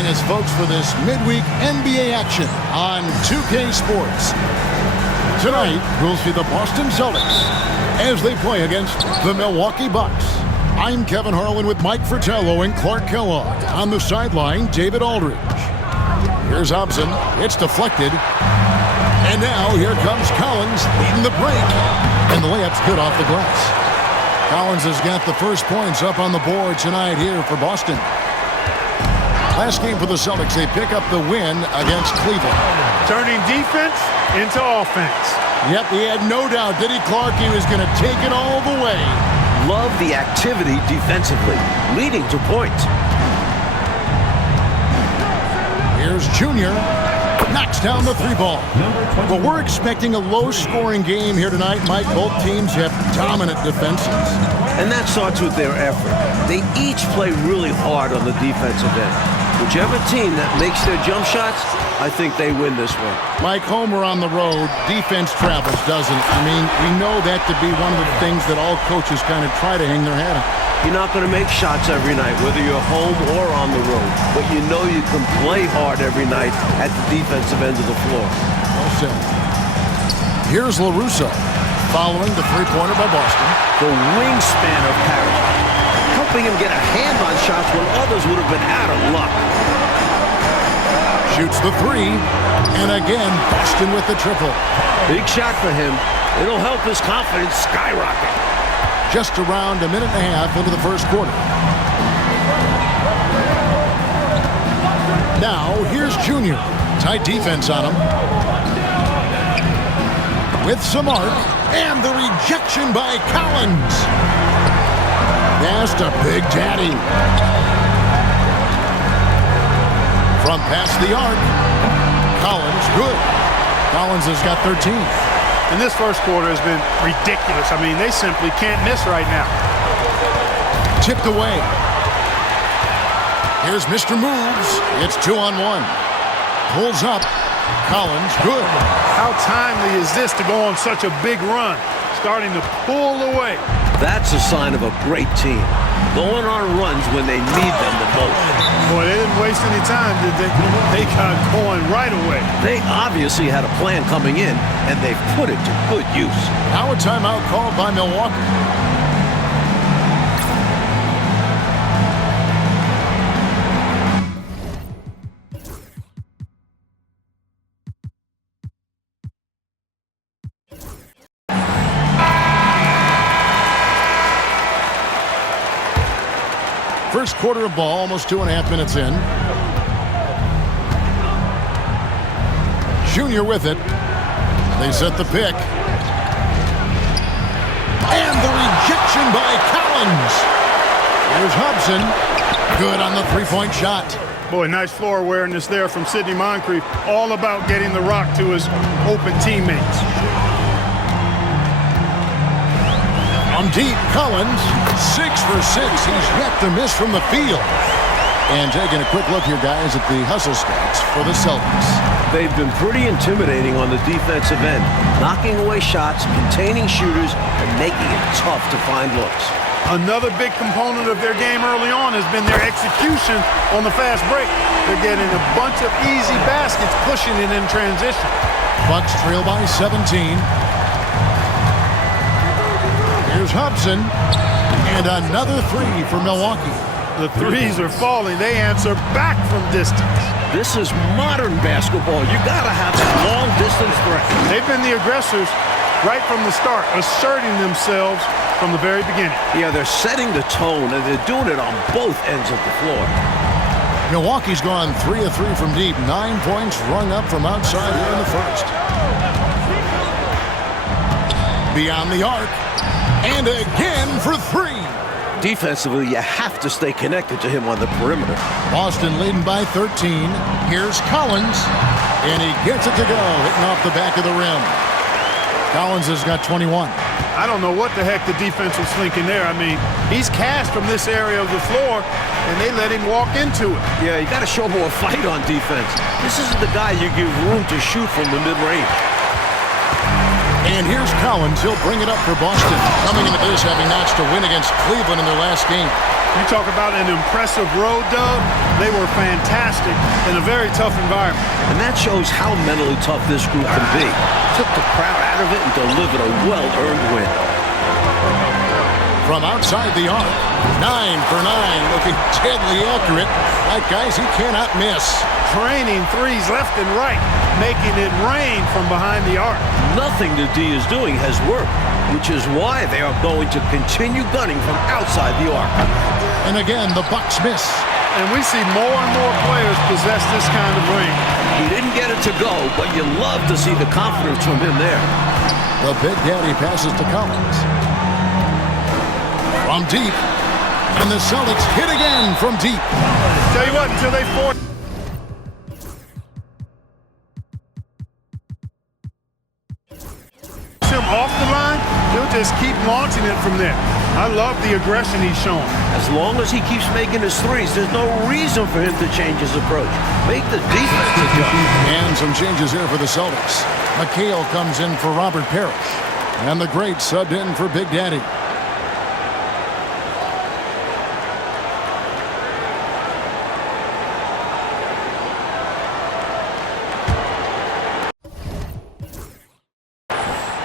joining us, folks, for this midweek NBA action on 2K Sports. Tonight, we'll see the Boston Celtics as they play against the Milwaukee Bucks. I'm Kevin Harlan with Mike Fratello and Clark Kellogg. On the sideline, David Aldridge. Here's Hobson. It's deflected. And now here comes Collins leading the break. And the layup's good off the glass. Collins has got the first points up on the board tonight here for Boston. Last game for the Celtics, they pick up the win against Cleveland. Turning defense into offense. Yep, he had no doubt, did he, Clark? He was going to take it all the way. Love the activity defensively, leading to points. Here's Junior. Knocks down the three ball. But we're expecting a low-scoring game here tonight, Mike. Both teams have dominant defenses. And that starts with their effort. They each play really hard on the defensive end. Whichever team that makes their jump shots, I think they win this one. Mike, Homer on the road, defense travels, doesn't it? I mean, we know that to be one of the things that all coaches kind of try to hang their hat on. You're not going to make shots every night, whether you're home or on the road. But you know you can play hard every night at the defensive end of the floor. Well said. Here's LaRusso, following the three-pointer by Boston. The wingspan of Parrish, helping him get a hand on shots when others would have been out of luck. Shoots the three, and again, Boston with the triple. Big shot for him. It'll help his confidence skyrocket. Just around a minute and a half into the first quarter. Now, here's Junior. Tight defense on him. With some arc, and the rejection by Collins. That's a Big Daddy. From past the arc, Collins, good. Collins has got 13. And this first quarter has been ridiculous. I mean, they simply can't miss right now. Tipped away. Here's Mr. Moves. It's 2-on-1. Pulls up. Collins, good. How timely is this to go on such a big run? Starting to pull away. That's a sign of a great team. Going on runs when they need them the most. Boy, they didn't waste any time, did they? They got going right away. They obviously had a plan coming in, and they've put it to good use. Now a timeout called by Milwaukee. First quarter of ball, almost 2.5 minutes in. Junior with it. They set the pick. And the rejection by Collins. Here's Hobson. Good on the three-point shot. Boy, nice floor awareness there from Sidney Moncrief. All about getting the rock to his open teammates. From deep, Collins, 6 for 6. He's yet to miss from the field. And taking a quick look here, guys, at the hustle stats for the Celtics. They've been pretty intimidating on the defensive end, knocking away shots, containing shooters, and making it tough to find looks. Another big component of their game early on has been their execution on the fast break. They're getting a bunch of easy baskets, pushing it in transition. Bucks trail by 17. Here's Hobson, and another three for Milwaukee. The threes are falling. They answer back from distance. This is modern basketball. You got to have that long-distance threat. They've been the aggressors right from the start, asserting themselves from the very beginning. Yeah, they're setting the tone, and they're doing it on both ends of the floor. Milwaukee's gone 3 of 3 from deep. 9 points rung up from outside here in the first. Beyond the arc. And again for 3. Defensively, you have to stay connected to him on the perimeter. Boston leading by 13. Here's Collins. And he gets it to go, hitting off the back of the rim. Collins has got 21. I don't know what the heck the defense was thinking there. I mean, he's cast from this area of the floor, and they let him walk into it. Yeah, you got to show more fight on defense. This isn't the guy you give room to shoot from the mid-range. And here's Collins. He'll bring it up for Boston. Coming into this, having notched a win against Cleveland in their last game. You talk about an impressive road dub. They were fantastic in a very tough environment. And that shows how mentally tough this group can be. Took the crowd out of it and delivered a well-earned win. From outside the arc, 9 for 9, looking deadly accurate. Like guys he cannot miss. Training threes left and right, making it rain from behind the arc. Nothing the D is doing has worked, which is why they are going to continue gunning from outside the arc. And again, the Bucks miss. And we see more and more players possess this kind of range. He didn't get it to go, but you love to see the confidence from him there. The Big Daddy passes to Collins. From deep. And the Celtics hit again from deep. Tell you what, until they force him off the line, he'll just keep launching it from there. I love the aggression he's showing. As long as he keeps making his threes, there's no reason for him to change his approach. Make the defense adjust. And some changes here for the Celtics. McHale comes in for Robert Parrish. And the great subbed in for Big Daddy.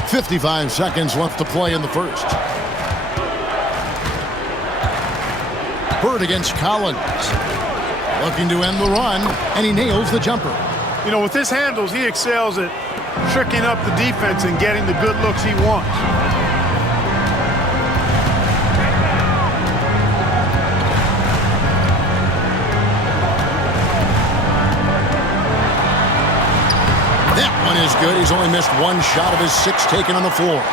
.55 seconds left to play in the first. Bird against Collins. Looking to end the run, and he nails the jumper. You know, with his handles, he excels at tricking up the defense and getting the good looks he wants. That one is good. He's only missed one shot of his 6 taken on the floor.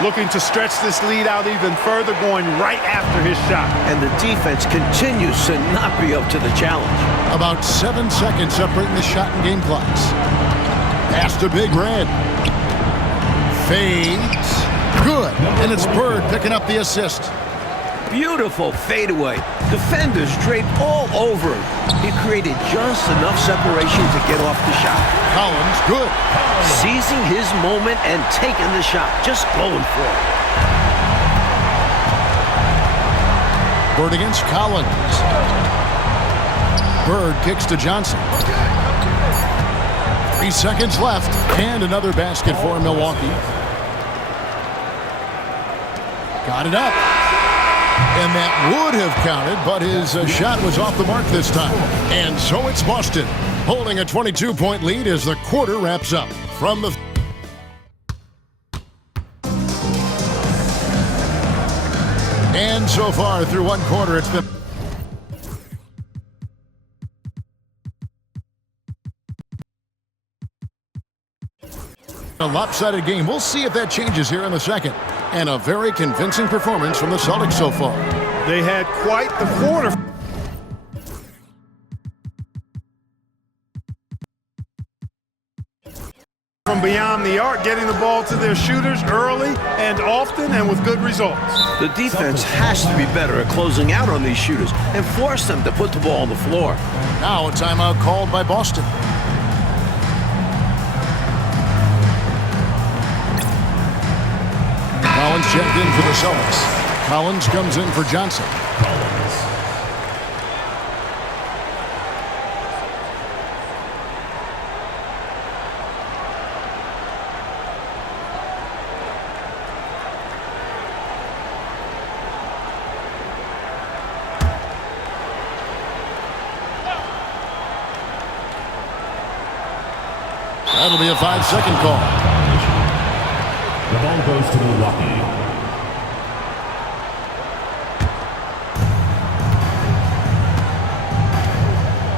Looking to stretch this lead out even further, going right after his shot. And the defense continues to not be up to the challenge. About 7 seconds separating the shot and game clocks. Pass to Big Red. Fades. Good. And it's Bird picking up the assist. Beautiful fadeaway. Defenders draped all over him. He created just enough separation to get off the shot. Collins, good. Seizing his moment and taking the shot. Just going for it. Bird against Collins. Bird kicks to Johnson. 3 seconds left. And another basket for Milwaukee. Got it up. And that would have counted, but his shot was off the mark this time. And so it's Boston, holding a 22-point lead as the quarter wraps up. From the... And so far, through one quarter, it's been... a lopsided game. We'll see if that changes here in the second. And a very convincing performance from the Celtics so far. They had quite the quarter. From beyond the arc, getting the ball to their shooters early and often and with good results. The defense has to be better at closing out on these shooters and force them to put the ball on the floor. Now a timeout called by Boston. Collins checked in for the Celtics. Collins comes in for Johnson. That'll be a 5-second call. The ball goes to Milwaukee.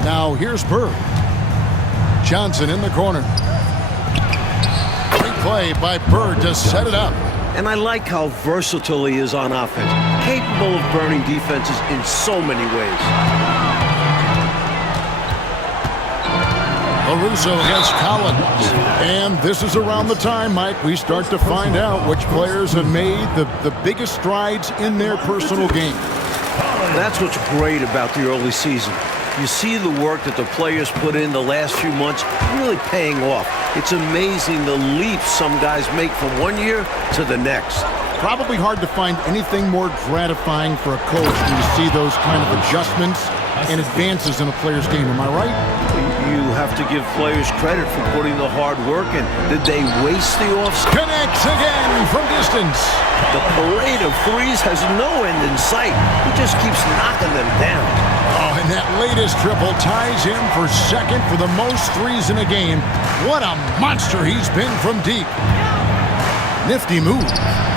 Now here's Bird. Johnson in the corner. Great play by Bird to set it up. And I like how versatile he is on offense. Capable of burning defenses in so many ways. Caruso against Collins. And this is around the time, Mike, we start to find out which players have made the biggest strides in their personal game. That's what's great about the early season. You see the work that the players put in the last few months really paying off. It's amazing the leaps some guys make from one year to the next. Probably hard to find anything more gratifying for a coach than to see those kind of adjustments and advances in a player's game. Am I right? You have to give players credit for putting the hard work in. Did they waste the offseason? Connects again from distance. The parade of threes has no end in sight. He just keeps knocking them down. Oh, and that latest triple ties him for second for the most threes in a game. What a monster he's been from deep. Nifty move.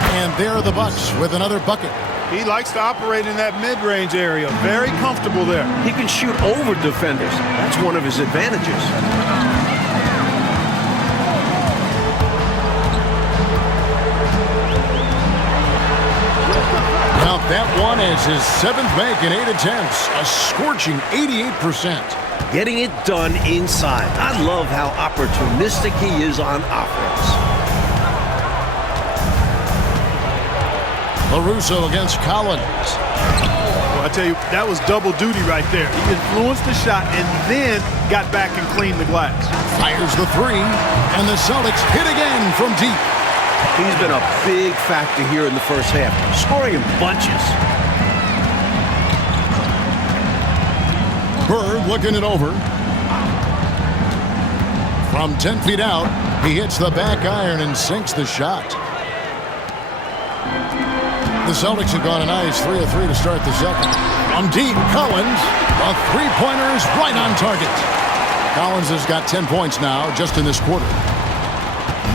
And there are the Bucks with another bucket. He likes to operate in that mid-range area. Very comfortable there. He can shoot over defenders. That's one of his advantages. Now that one is his 7th make in 8 attempts. A scorching 88%. Getting it done inside. I love how opportunistic he is on offense. LaRusso against Collins. Well, I tell you, that was double duty right there. He influenced the shot and then got back and cleaned the glass. Fires the three, and the Celtics hit again from deep. He's been a big factor here in the first half, scoring in bunches. Bird looking it over. From 10 feet out, he hits the back iron and sinks the shot. The Celtics have gone a nice 3 of 3 to start the second. From deep, Collins, a three-pointer is right on target. Collins has got 10 points now just in this quarter.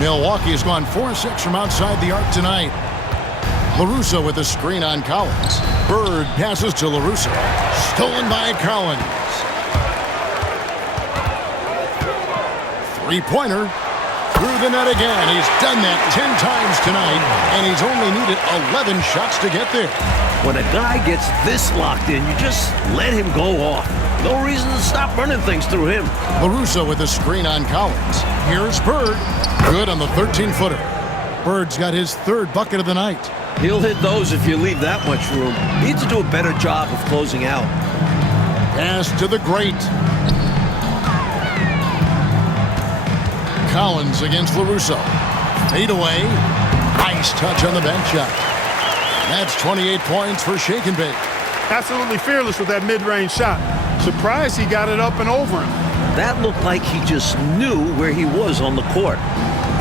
Milwaukee has gone 4 of 6 from outside the arc tonight. LaRusso with a screen on Collins. Bird passes to LaRusso. Stolen by Collins. Three-pointer. Through the net again. He's done that 10 times tonight, and he's only needed 11 shots to get there. When a guy gets this locked in, you just let him go off. No reason to stop running things through him. LaRusso with a screen on Collins. Here's Bird. Good on the 13-footer. Bird's got his 3rd bucket of the night. He'll hit those if you leave that much room. Needs to do a better job of closing out. Pass to the great. Collins against LaRusso. Fade away. Nice touch on the bench shot. That's 28 points for Shake and Bake. Absolutely fearless with that mid-range shot. Surprised he got it up and over him. That looked like he just knew where he was on the court.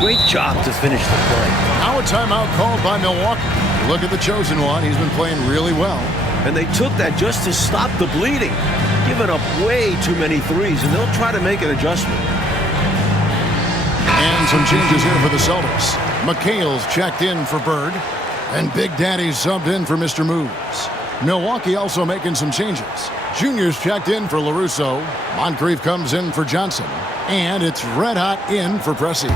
Great job to finish the play. Now a timeout called by Milwaukee. Look at the chosen one. He's been playing really well. And they took that just to stop the bleeding. Giving up way too many threes, and they'll try to make an adjustment. And some changes here for the Celtics. McHale's checked in for Bird, and Big Daddy's subbed in for Mr. Moves. Milwaukee also making some changes. Junior's checked in for LaRusso. Moncrief comes in for Johnson. And it's red hot in for Pressey.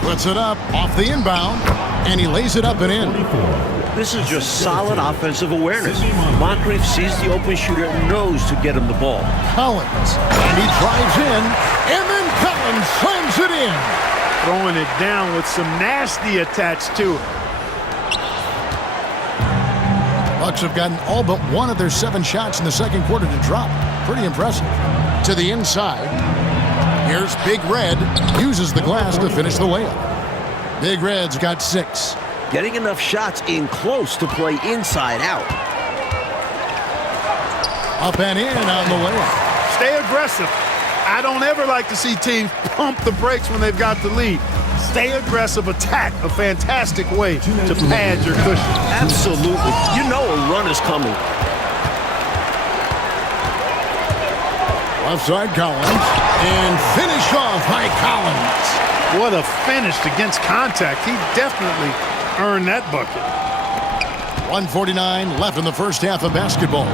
Puts it up off the inbound, and he lays it up and in. This is just solid offensive awareness. Moncrief sees the open shooter and knows to get him the ball. Collins, and he drives in, and then Collins slams it in. Throwing it down with some nasty attached to it. Bucks have gotten all but one of their 7 shots in the second quarter to drop. Pretty impressive. To the inside. Here's Big Red. Uses the glass to finish the layup. Big Red's got 6. Getting enough shots in close to play inside out. Up and in on the layup. Stay aggressive. I don't ever like to see teams pump the brakes when they've got the lead. Stay aggressive, attack, a fantastic way to pad your cushion. Absolutely. You know a run is coming. Left side Collins, and finished off by Collins. What a finish against contact. He definitely earned that bucket. 1:49 left in the first half of basketball.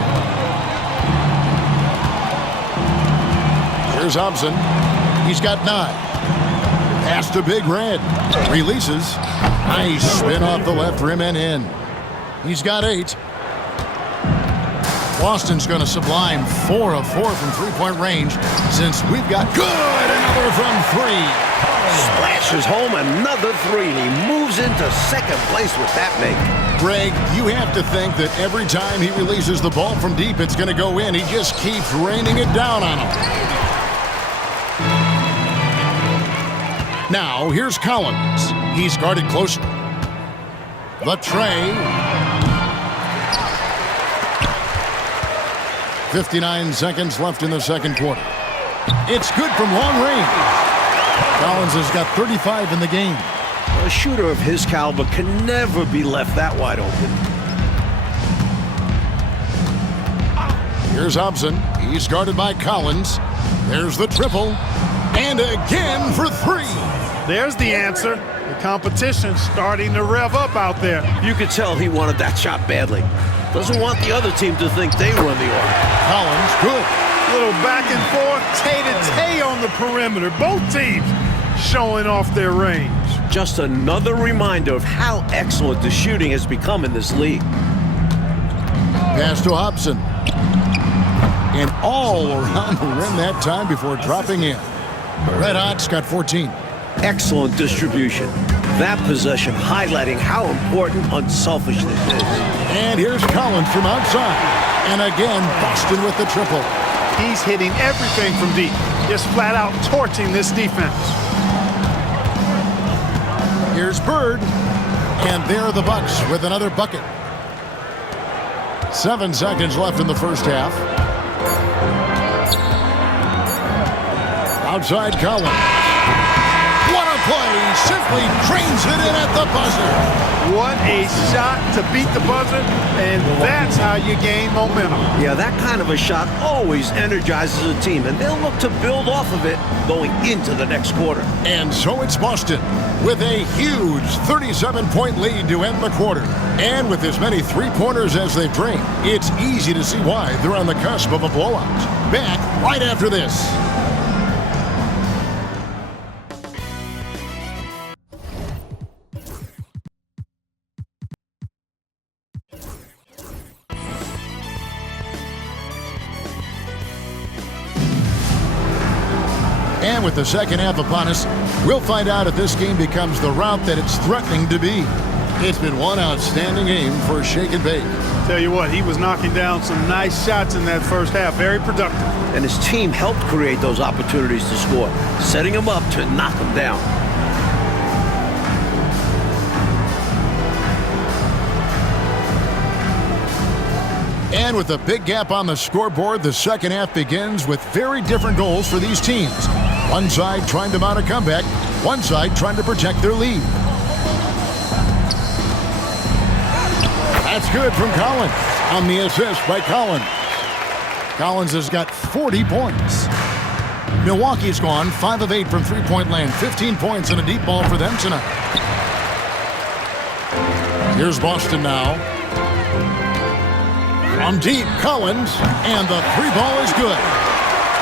Here's Hobson. He's got 9. Pass to Big Red. Releases. Nice spin off the left rim and in. He's got 8. Boston's going to sublime 4 of 4 from three-point range since we've got good. Another from 3. Splashes home another 3, and he moves into second place with that make. Greg, you have to think that every time he releases the ball from deep, it's going to go in. He just keeps raining it down on him. Now, here's Collins. He's guarded closely. The tray. 59 seconds left in the second quarter. It's good from long range. Collins has got 35 in the game. A shooter of his caliber can never be left that wide open. Here's Hobson. He's guarded by Collins. There's the triple. And again for three. There's the answer. The competition's starting to rev up out there. You could tell he wanted that shot badly. Doesn't want the other team to think they run the offense. Collins, good. Little back and forth, tay-to-tay on the perimeter. Both teams showing off their range. Just another reminder of how excellent the shooting has become in this league. Pass to Hobson. And all around the rim that time before dropping in. Red Hot's got 14. Excellent distribution. That possession highlighting how important unselfishness is. And here's Collins from outside. And again, Boston with the triple. He's hitting everything from deep. Just flat out torching this defense. Here's Bird. And there are the Bucks with another bucket. 7 seconds left in the first half. Outside Collins. What a play! Simply drains it in at the buzzer. What a shot to beat the buzzer, and that's how you gain momentum. Yeah, that kind of a shot always energizes a team, and they'll look to build off of it going into the next quarter. And so it's Boston with a huge 37-point lead to end the quarter. And with as many three-pointers as they've drained, it's easy to see why they're on the cusp of a blowout. Back right after this. And with the second half upon us, we'll find out if this game becomes the rout that it's threatening to be. It's been one outstanding game for Shake and Bake. Tell you what, he was knocking down some nice shots in that first half. Very productive. And his team helped create those opportunities to score, setting him up to knock them down. And with a big gap on the scoreboard, the second half begins with very different goals for these teams. One side trying to mount a comeback, one side trying to protect their lead. That's good from Collins on the assist by Collins. Collins has got 40 points. Milwaukee's gone 5 of 8 from three-point land, 15 points and a deep ball for them tonight. Here's Boston now. From deep, Collins, and the three ball is good.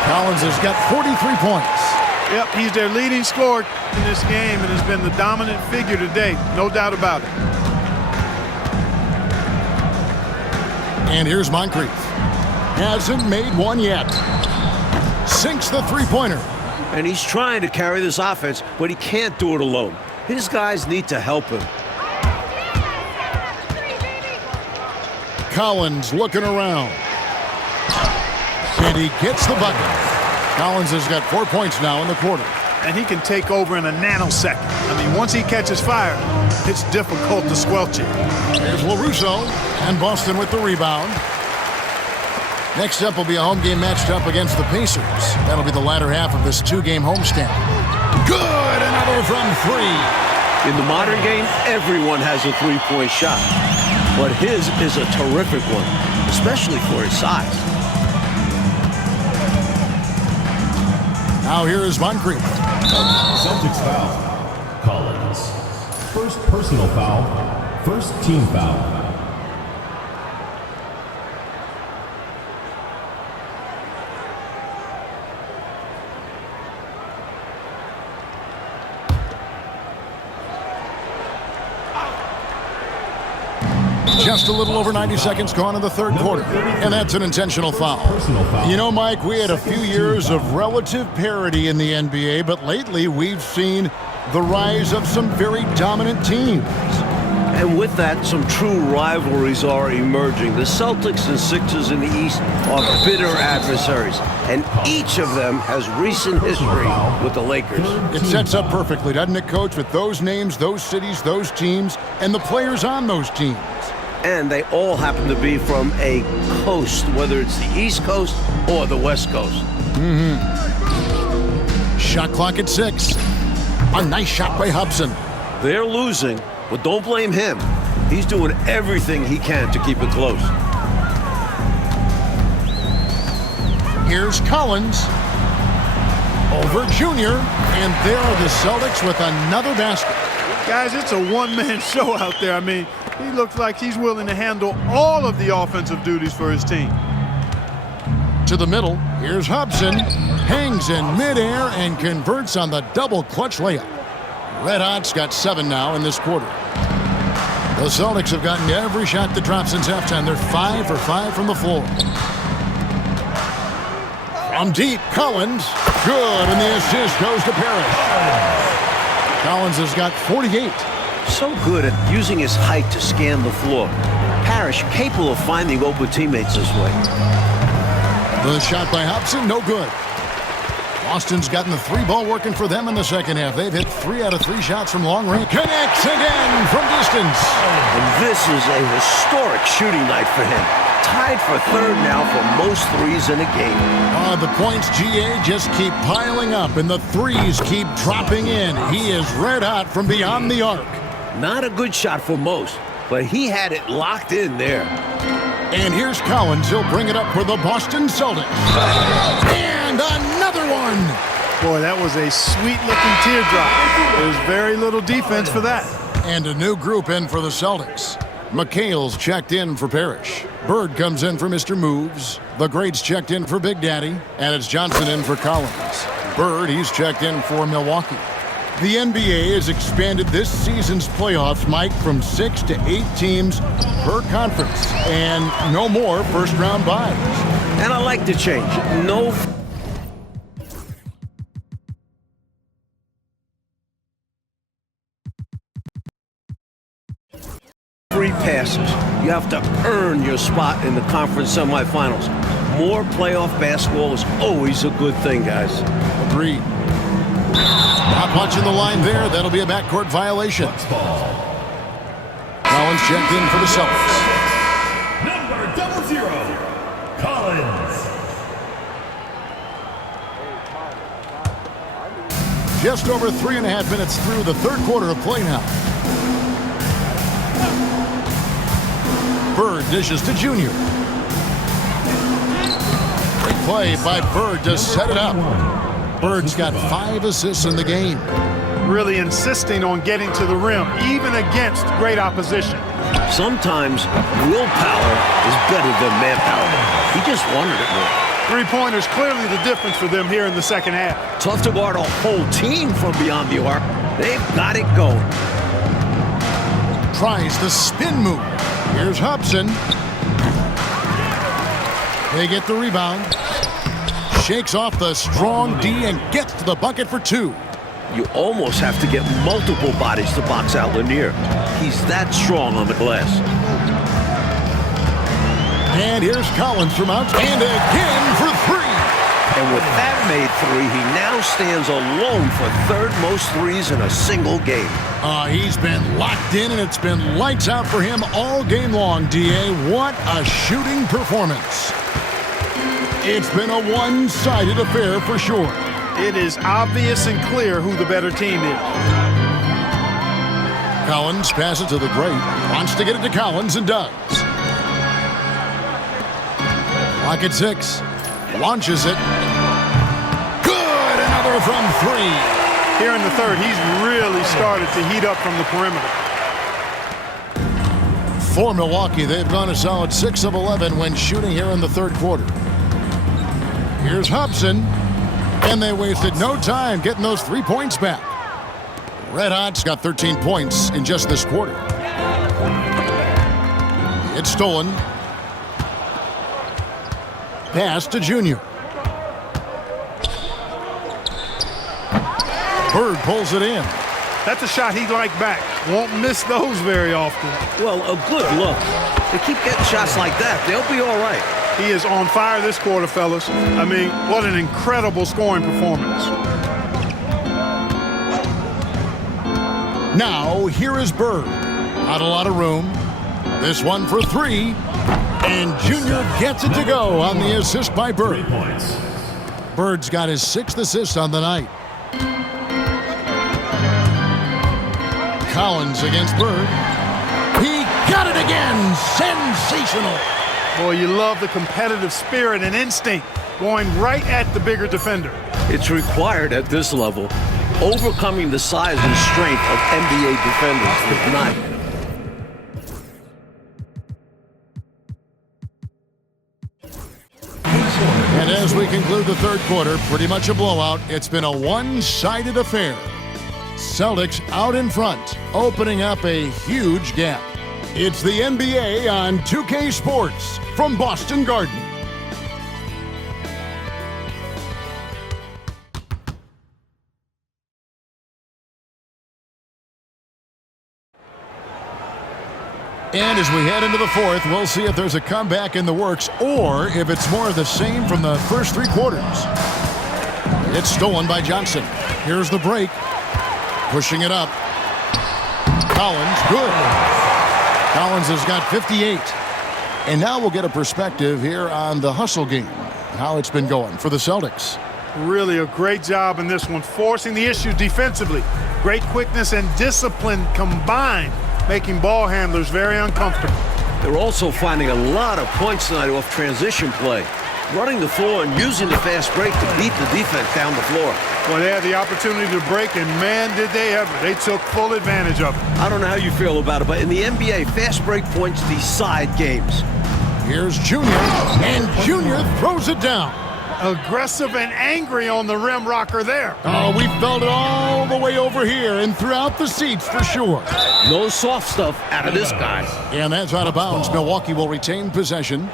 Collins has got 43 points. Yep, he's their leading scorer in this game and has been the dominant figure today, no doubt about it. And here's Moncrief. Hasn't made one yet. Sinks the three-pointer. And he's trying to carry this offense, but he can't do it alone. His guys need to help him. Collins looking around. And he gets the bucket. Collins has got 4 points now in the quarter. And he can take over in a nanosecond. I mean, once he catches fire, it's difficult to squelch it. Here's LaRusso, and Boston with the rebound. Next up will be a home game matched up against the Pacers. That'll be the latter half of this two-game homestand. Good! Another from three. In the modern game, everyone has a three-point shot. But his is a terrific one, especially for his size. Now here is Moncrief. Celtics foul. Collins. First personal foul. First team foul. Just a little over 90 seconds gone in the third quarter, and that's an intentional foul. You know, Mike, we had a few years of relative parity in the NBA, but lately we've seen the rise of some very dominant teams. And with that, some true rivalries are emerging. The Celtics and Sixers in the East are bitter adversaries, and each of them has recent history with the Lakers. It sets up perfectly, doesn't it, Coach, with those names, those cities, those teams, and the players on those teams. And they all happen to be from a coast, whether it's the East Coast or the West Coast. Shot clock at 6. A nice shot by Hobson. They're losing, but don't blame him. He's doing everything he can to keep it close. Here's Collins. Over Junior. And there are the Celtics with another basket. Guys, it's a one-man show out there. I mean, he looks like he's willing to handle all of the offensive duties for his team. To the middle. Here's Hobson. Hangs in midair and converts on the double clutch layup. Red Hot's got 7 now in this quarter. The Celtics have gotten every shot that dropped since halftime. They're 5 for 5 from the floor. From deep, Collins. Good, and the assist goes to Parrish. Collins has got 48. So good at using his height to scan the floor. Parrish capable of finding open teammates this way. The shot by Hobson, no good. Boston's gotten the 3-ball working for them in the second half. They've hit 3 out of 3 shots from long range. Connects again from distance. And this is a historic shooting night for him. Tied for third now for most threes in a game. The points, GA, just keep piling up, and the threes keep dropping in. He is red hot from beyond the arc. Not a good shot for most, but he had it locked in there. And here's Collins. He'll bring it up for the Boston Celtics. And another one. Boy, that was a sweet-looking teardrop. There's very little defense for that. And a new group in for the Celtics. McHale's checked in for Parrish. Bird comes in for Mr. Moves. The Greats checked in for Big Daddy. And it's Johnson in for Collins. Bird, he's checked in for Milwaukee. The NBA has expanded this season's playoffs, Mike, from 6 to 8 teams per conference. And no more first-round byes. And I like the change. No free passes. You have to earn your spot in the conference semifinals. More playoff basketball is always a good thing, guys. Agreed. Not watching the line there. That'll be a backcourt violation. Collins checked in for the Celtics. Number 00, Collins. Just over 3.5 minutes through the third quarter of play now. Bird dishes to Junior. Great play by Bird to set it up. Bird's got 5 assists in the game. Really insisting on getting to the rim, even against great opposition. Sometimes willpower is better than manpower. He just wanted it more. Three-pointers clearly the difference for them here in the second half. Tough to guard a whole team from beyond the arc. They've got it going. Tries the spin move. Here's Hobson. They get the rebound. Shakes off the strong D and gets to the bucket for 2. You almost have to get multiple bodies to box out Lanier. He's that strong on the glass. And here's Collins from out. And again for 3. And with that made 3, he now stands alone for third most threes in a single game. He's been locked in, and it's been lights out for him all game long, DA. What a shooting performance. It's been a one-sided affair for sure. It is obvious and clear who the better team is. Collins passes to the Great. Wants to get it to Collins and does. Clock at 6. Launches it. Good! Another from 3. Here in the third, he's really started to heat up from the perimeter. For Milwaukee, they've gone a solid 6 of 11 when shooting here in the third quarter. Here's Hobson, and they wasted no time getting those 3 points back. Red Hot's got 13 points in just this quarter. It's stolen. Pass to Junior. Bird pulls it in. That's a shot he'd like back. Won't miss those very often. Well, a good look. They keep getting shots like that. They'll be all right. He is on fire this quarter, fellas. I mean, what an incredible scoring performance. Now, here is Bird. Not a lot of room. This one for three. And Junior gets it to go on the assist by Bird. 3 points. Bird's got his 6th assist on the night. Collins against Bird. He got it again. Sensational. Boy, you love the competitive spirit and instinct going right at the bigger defender. It's required at this level. Overcoming the size and strength of NBA defenders is not. And as we conclude the third quarter, pretty much a blowout. It's been a one-sided affair. Celtics out in front, opening up a huge gap. It's the NBA on 2K Sports from Boston Garden. And as we head into the fourth, we'll see if there's a comeback in the works or if it's more of the same from the first 3 quarters. It's stolen by Johnson. Here's the break. Pushing it up. Collins, good. Collins has got 58. And now we'll get a perspective here on the hustle game, how it's been going for the Celtics. Really a great job in this one, forcing the issue defensively. Great quickness and discipline combined, making ball handlers very uncomfortable. They're also finding a lot of points tonight off transition play. Running the floor and using the fast break to beat the defense down the floor. Well, they had the opportunity to break, and man, did they ever. They took full advantage of it. I don't know how you feel about it, but in the NBA, fast break points decide games. Here's Junior, and Junior throws it down. Aggressive and angry on the rim rocker there. Oh, we felt it all the way over here and throughout the seats for sure. No soft stuff out of this guy. And that's out of bounds. Milwaukee will retain possession.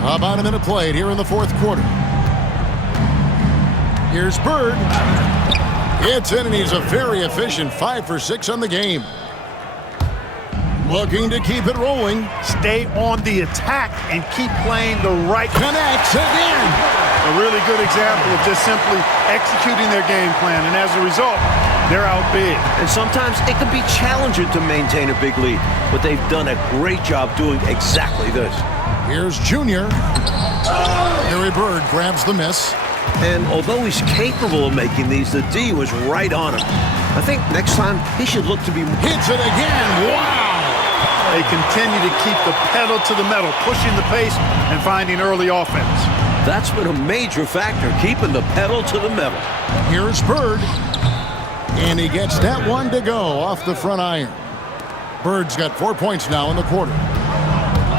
About a minute played here in the fourth quarter. Here's Bird. It's in, and he's a very efficient 5 for 6 on the game. Looking to keep it rolling. Stay on the attack and keep playing the right. Connects again. A really good example of just simply executing their game plan, and as a result, they're out big. And sometimes it can be challenging to maintain a big lead, but they've done a great job doing exactly this. Here's Junior. Harry Bird grabs the miss. And although he's capable of making these, the D was right on him. I think next time he should look to be... Hits it again. Wow! They continue to keep the pedal to the metal, pushing the pace and finding early offense. That's been a major factor, keeping the pedal to the metal. Here's Bird. And he gets that one to go off the front iron. Bird's got 4 points now in the quarter.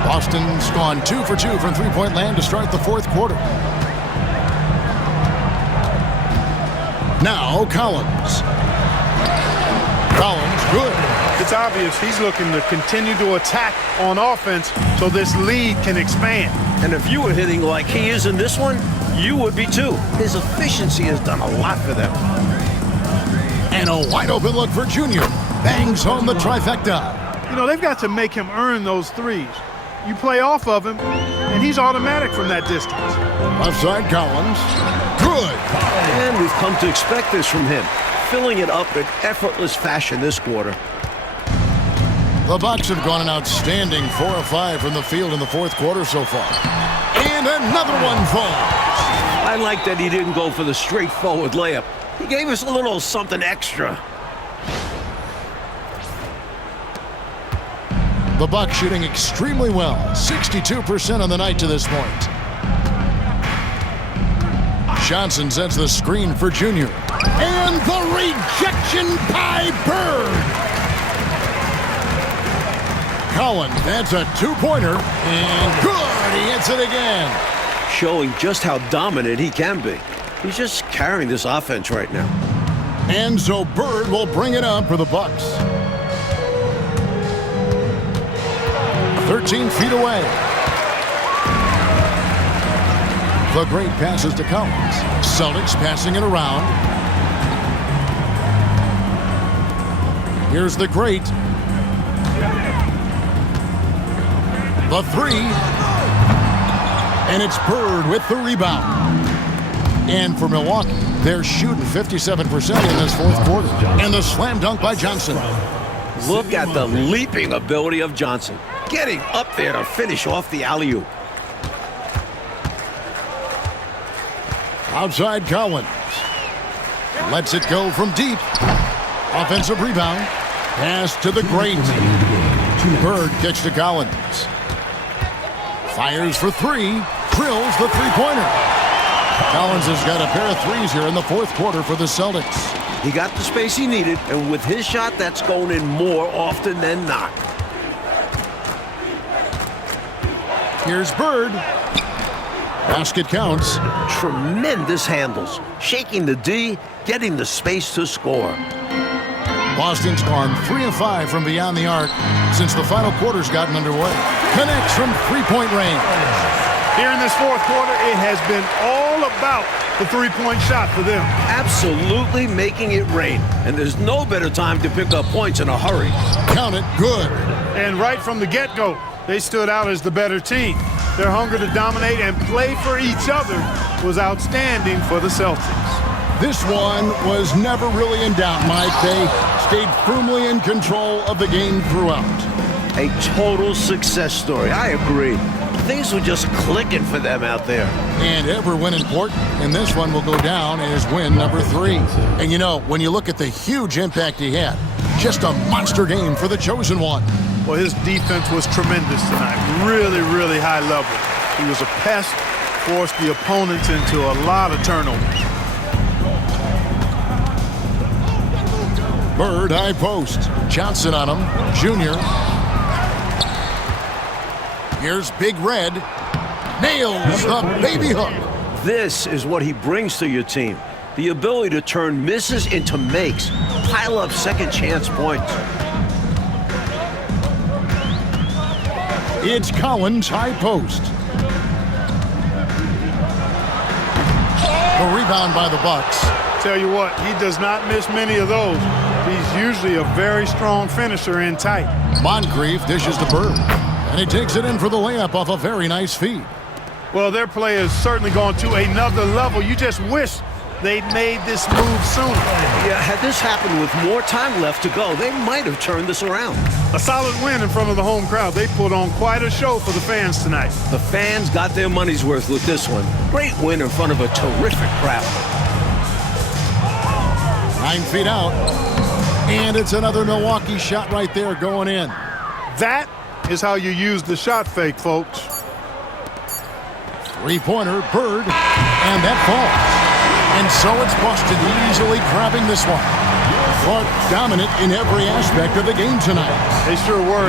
Boston's gone 2 for 2 from three-point land to start the fourth quarter. Now Collins. Collins, good. It's obvious he's looking to continue to attack on offense so this lead can expand. And if you were hitting like he is in this one, you would be too. His efficiency has done a lot for them. And a wide open look for Junior. Bangs home the trifecta. You know, they've got to make him earn those threes. You play off of him, and he's automatic from that distance. Left side, Collins. Good. And we've come to expect this from him, filling it up in effortless fashion this quarter. The Bucks have gone an outstanding 4 of 5 from the field in the fourth quarter so far. And another one falls. I like that he didn't go for the straightforward layup. He gave us a little something extra. The Bucks shooting extremely well, 62% on the night to this point. Johnson sets the screen for Junior. And the rejection by Bird. Collins, that's a two-pointer. And good, he hits it again. Showing just how dominant he can be. He's just carrying this offense right now. And so Bird will bring it up for the Bucks. 13 feet away. The great passes to Collins. Celtics passing it around. Here's the great. The three. And it's Bird with the rebound. And for Milwaukee, they're shooting 57% in this fourth quarter. And the slam dunk by Johnson. Look at the leaping ability of Johnson. Getting up there to finish off the alley-oop. Outside Collins. Lets it go from deep. Offensive rebound. Pass to the great. Bird kicks to Collins. Fires for three. Drills the three-pointer. Collins has got a pair of threes here in the fourth quarter for the Celtics. He got the space he needed, and with his shot, that's going in more often than not. Here's Bird. Basket counts. Tremendous handles. Shaking the D, getting the space to score. Boston's gone 3 of 5 from beyond the arc since the final quarter's gotten underway. Connects from three-point range. Here in this fourth quarter, it has been all about the three-point shot for them. Absolutely making it rain. And there's no better time to pick up points in a hurry. Count it, good. And right from the get-go, they stood out as the better team. Their hunger to dominate and play for each other was outstanding for the Celtics. This one was never really in doubt, Mike. They stayed firmly in control of the game throughout. A total success story. I agree. Things were just clicking for them out there. And every win important, and this one will go down as win number 3. And you know, when you look at the huge impact he had, just a monster game for the chosen one. Well, his defense was tremendous tonight. Really, really high level. He was a pest, forced the opponents into a lot of turnovers. Bird, high post. Johnson on him. Junior. Here's Big Red. Nails the baby hook. This is what he brings to your team. The ability to turn misses into makes. Pile up second chance points. It's Collins, high post. The rebound by the Bucks. Tell you what, he does not miss many of those. He's usually a very strong finisher in tight. Moncrief dishes to Bird, and he takes it in for the layup off a very nice feed. Well, their play has certainly gone to another level. You just wish they'd made this move sooner. Yeah, had this happened with more time left to go, they might have turned this around. A solid win in front of the home crowd. They put on quite a show for the fans tonight. The fans got their money's worth with this one. Great win in front of a terrific crowd. 9 feet out. And it's another Milwaukee shot right there going in. That is how you use the shot fake, folks. Three-pointer, Bird, and that falls. And so it's Boston easily grabbing this one. Clark dominant in every aspect of the game tonight. They sure were.